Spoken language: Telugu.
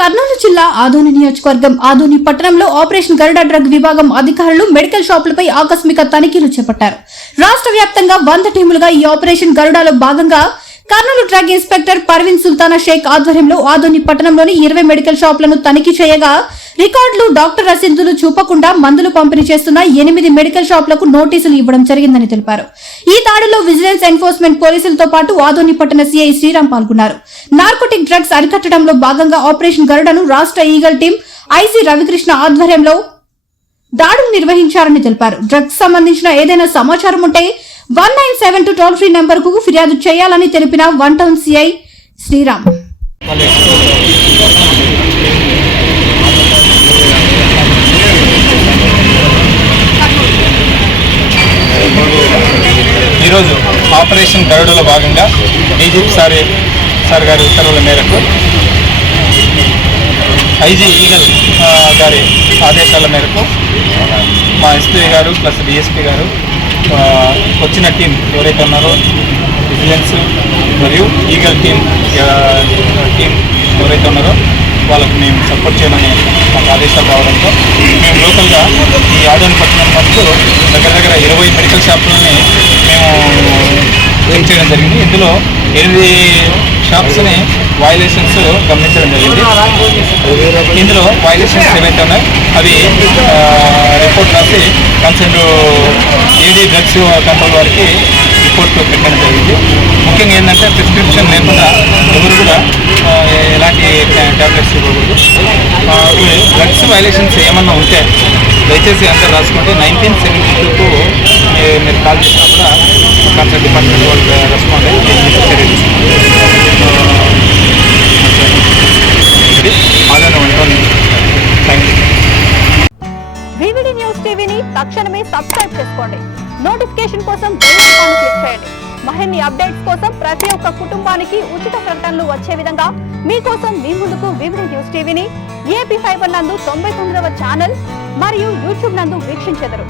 కర్నూలు జిల్లా ఆదోని నియోజకవర్గం ఆదోని పట్టణంలో ఆపరేషన్ గరుడ డ్రగ్ విభాగం అధికారులు మెడికల్ షాపులపై ఆకస్మిక తనిఖీలు చేపట్టారు. రాష్ట్ర వ్యాప్తంగా 100 టీములుగా ఈ ఆపరేషన్ గరుడలో భాగంగా కర్నూలు డ్రగ్ ఇన్స్పెక్టర్ పర్వీన్ సుల్తానా షేక్ ఆధ్వర్యంలో ఆదోని పట్టణంలోని 20 మెడికల్ షాపులను తనిఖీ చేయగా రికార్డులు, డాక్టర్ రసీదులు చూపకుండా మందులు పంపిణీ చేస్తున్న 8 మెడికల్ షాపులకు నోటీసులు ఇవ్వడం జరిగిందని తెలిపారు. ఈ దాడిలో విజిలెన్స్ ఎన్ఫోర్స్మెంట్ పోలీసులతో పాటు ఆదోని పట్టణ సీఐ శ్రీరామ్ పాల్గొన్నారు. నార్కోటిక్ డ్రగ్స్ అరికట్టడంలో భాగంగా ఆపరేషన్ గరుడను రాష్ట్ర ఈగల్ టీం ఐజీ రవికృష్ణ ఆధ్వర్యంలో దాడులు నిర్వహించారని తెలిపారు. డ్రగ్స్ సంబంధించిన ఏదైనా సమాచారం ఉంటే 1972 టోల్ ఫ్రీ నెంబర్ కు ఫిర్యాదు చేయాలని తెలిపిన 1 టౌన్ సీఐ శ్రీరామ్. ఈరోజు ఆపరేషన్ గరుడలో భాగంగా డీజీపీ సార్ గారి ఉత్తర్వుల మేరకు ఐజీ ఈగల్ గారి ఆదేశాల మేరకు మా ఎస్పీ గారు ప్లస్ డిఎస్పీ గారు వచ్చిన టీం ఎవరైతే ఉన్నారో విజిలెన్స్ మరియు ఈగల్ టీం ఎవరైతే ఉన్నారో వాళ్ళకు మేము సపోర్ట్ చేయమని మాకు ఆదేశాలు రావడంతో మేము లోకల్గా ఈ ఆదోని పట్టణం వరకు దగ్గర 20 మెడికల్ షాపులని మేము చెక్ చేయడం జరిగింది. ఇందులో 8 షాప్స్ని వైలేషన్స్ గమనించడం జరిగింది. ఇందులో వైలేషన్స్ ఏవైతే ఉన్నాయో అవి రిపోర్ట్ రాసి కన్సర్న్ ఏడీ డ్రగ్స్ కంట్రోల్ వారికి రిపోర్ట్ పెట్టడం జరిగింది. ముఖ్యంగా ఏంటంటే ప్రిస్క్రిప్షన్ లేకుండా ఎవరు కూడా ఎలాంటి ట్యాబ్లెట్స్ ఇవ్వకూడదు. డ్రగ్స్ వైలేషన్స్ ఏమన్నా ఉంటే దయచేసి అంతా రాసుకుంటే 1972కు మీరు కాల్ చేసినా కూడా కన్సర్న్ డిపార్ట్మెంట్ వాళ్ళు రెస్పాండ్ అయ్యి చర్య వివిడి న్యూస్ టీవీని తక్షణమే సబ్స్క్రైబ్ చేసుకోండి. నోటిఫికేషన్ కోసం బెల్ ఐకాన్ క్లిక్ చేయండి. మరిన్ని అప్డేట్స్ కోసం ప్రతి ఒక్క కుటుంబానికి ఉచిత ప్రకటనలు వచ్చే విధంగా మీకోసం మీ ముందుకు వివిడి న్యూస్ టీవీని AP5 నందు 99వ ఛానల్ మరియు యూట్యూబ్ నందు వీక్షించెదరు.